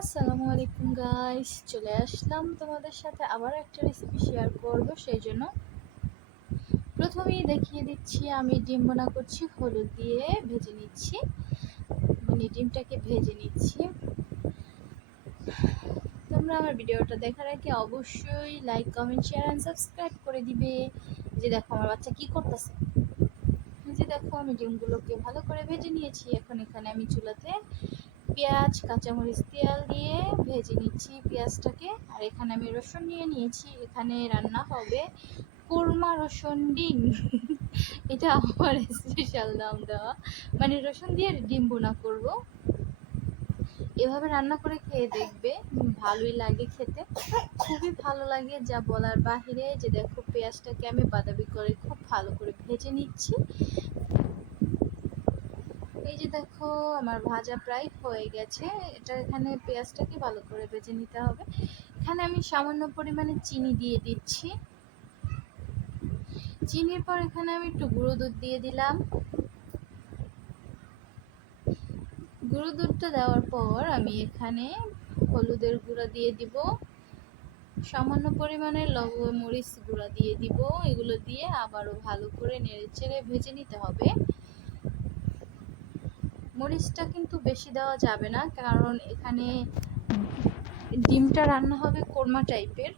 আসসালামু আলাইকুম গাইস চলে আসলাম তোমাদের সাথে আবার একটা রেসিপি শেয়ার করব, সেই জন্য প্রথমেই দেখিয়ে দিচ্ছি, আমি ডিম বোনা করছি, হলুদ দিয়ে ভেজে নিচ্ছি। মানে ডিমটাকে ভেজে নিচ্ছি। তোমরা আমার ভিডিওটা দেখার আগে অবশ্যই like comment share and subscribe করে দিবে। যে দেখো, আমার বাচ্চা কি করতেছে? যে দেখো, আমি ডিমগুলোকে ভালো করে ভেজে নিয়েছি। এখন এখানে আমি চুলাতে পেঁয়াজ, কাঁচামরিচ তেল দিয়ে ভেজে নিচ্ছি পেঁয়াজটাকে। আর এখানে আমি রসুন নিয়ে নিয়েছি। এখানে রান্না হবে কোরমা রসুন ডিম। এটা আমার স্পেশাল নাম দেওয়া। মানে রসুন দিয়ে ডিম বোনা করব। এভাবে রান্না করে খেয়ে দেখবে। ভালোই লাগে খেতে। খুবই ভালো লাগে যা বলার বাহিরে যে দেখো পেঁয়াজটাকে আমি বাদাবি করে খুব ভালো করে ভেজে নিচ্ছি। এই যে দেখো, আমার ভাজা প্রায় হয়ে গেছে। এটা এখানে পেঁয়াজটাকে ভালো করে ভেজে নিতে হবে। এখানে আমি সামান্য পরিমাণে চিনি দিয়ে দিচ্ছি। চিনির পর এখানে আমি একটু গুঁড়ো দুধ দিয়ে দিলাম। গুঁড়ো দুধটা দেওয়ার পর আমি এখানে হলুদের গুঁড়া দিয়ে দিব। সামান্য পরিমাণে লবণ, মরিচ গুঁড়া দিয়ে দিব। এগুলো দিয়ে আবারও ভালো করে নেড়ে চেড়ে ভেজে নিতে হবে। মরিচটা কিন্তু বেশি দেওয়া যাবে না, কারণ এখানে ডিমটা রান্না হবে কোরমা টাইপের।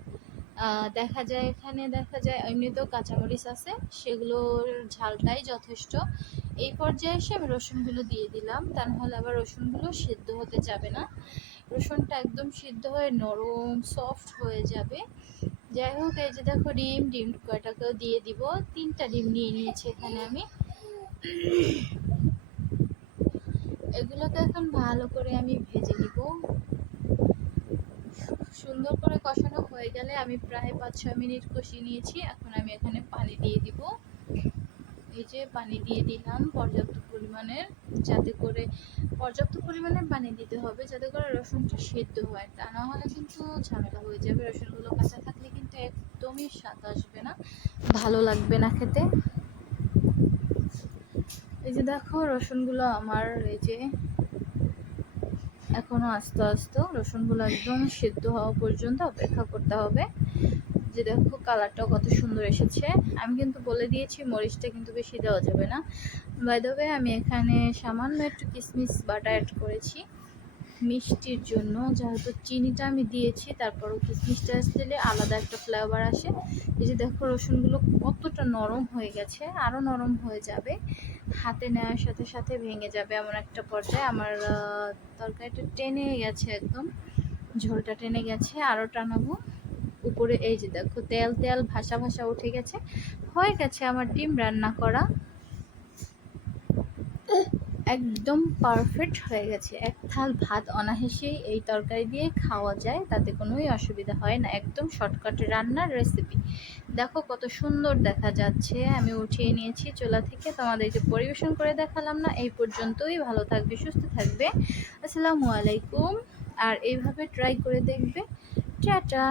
দেখা যায় এখানে দেখা যায় এমনিতেও কাঁচামরিচ আছে, সেগুলোর ঝালটাই যথেষ্ট। এই পর্যায়ে এসে আমি রসুনগুলো দিয়ে দিলাম, তা নাহলে আবার রসুনগুলো সিদ্ধ হতে যাবে না। রসুনটা একদম সিদ্ধ হয়ে নরম, সফট হয়ে যাবে। যাই হোক, এই যে দেখো ডিম ডিম কয়টাকেও দিয়ে দিব। তিনটা ডিম নিয়ে নিয়েছি এখানে আমি। এগুলোকে এখন ভালো করে আমি ভেজে নিব। সুন্দর করে কষানো হয়ে গেলে আমি প্রায় পাঁচ ছয় মিনিট কষিয়ে নিয়েছি। এখন আমি এখানে পানি দিয়ে দিব। এই যে পানি দিয়ে দিলাম পর্যাপ্ত পরিমাণের, যাতে করে পর্যাপ্ত পরিমাণে পানি দিতে হবে, যাতে করে রসুনটা সেদ্ধ হয়। তা না হলে কিন্তু ঝামেলা হয়ে যাবে। রসুনগুলো কাঁচা থাকলে কিন্তু একদমই স্বাদ আসবে না। ভালো লাগবে না খেতে। এই যে দেখো, রসুনগুলো আমার এই যে এখনও আস্তে আস্তে রসুনগুলো একদম সিদ্ধ হওয়া পর্যন্ত অপেক্ষা করতে হবে। যে দেখো, কালারটাও কত সুন্দর এসেছে। আমি কিন্তু বলে দিয়েছি, মরিচটা কিন্তু বেশি দেওয়া যাবে না। বাইদবে আমি এখানে সামান্য একটু কিসমিস বাটা অ্যাড করেছি। মিষ্টির জন্য। যেহেতু চিনিটা আমি দিয়েছি তারপরও কিশমিশটা দিলে আলাদা একটা ফ্লেভার আসে। এই যে দেখো, রসুনগুলো কতটা নরম হয়ে গেছে আরও নরম হয়ে যাবে। হাতে নেওয়ার সাথে সাথে ভেঙে যাবে এমন একটা পর্যায়ে। আমার তরকারিটা টেনে গেছে একদম। ঝোলটা টেনে গেছে আরও টানাবো। উপরে এই যে দেখো, তেল তেল ভাসা ভাসা উঠে গেছে। হয়ে গেছে আমার ডিম রান্না করা। একদম পারফেক্ট হয়ে গেছে। এক থাল ভাত অনাহেসেই এই তরকারি দিয়ে খাওয়া যায়, তাতে কোনোই অসুবিধা হয় না। একদম শর্টকাটে রান্নার রেসিপি দেখো কত সুন্দর দেখা যাচ্ছে। আমি উঠিয়ে নিয়েছি চোলা থেকে। তোমাদেরকে পরিবেশন করে দেখালাম না। এই পর্যন্তই। ভালো থাকবে, সুস্থ থাকবে। আসসালামু আলাইকুম। আর এইভাবে ট্রাই করে দেখবে। টাটা!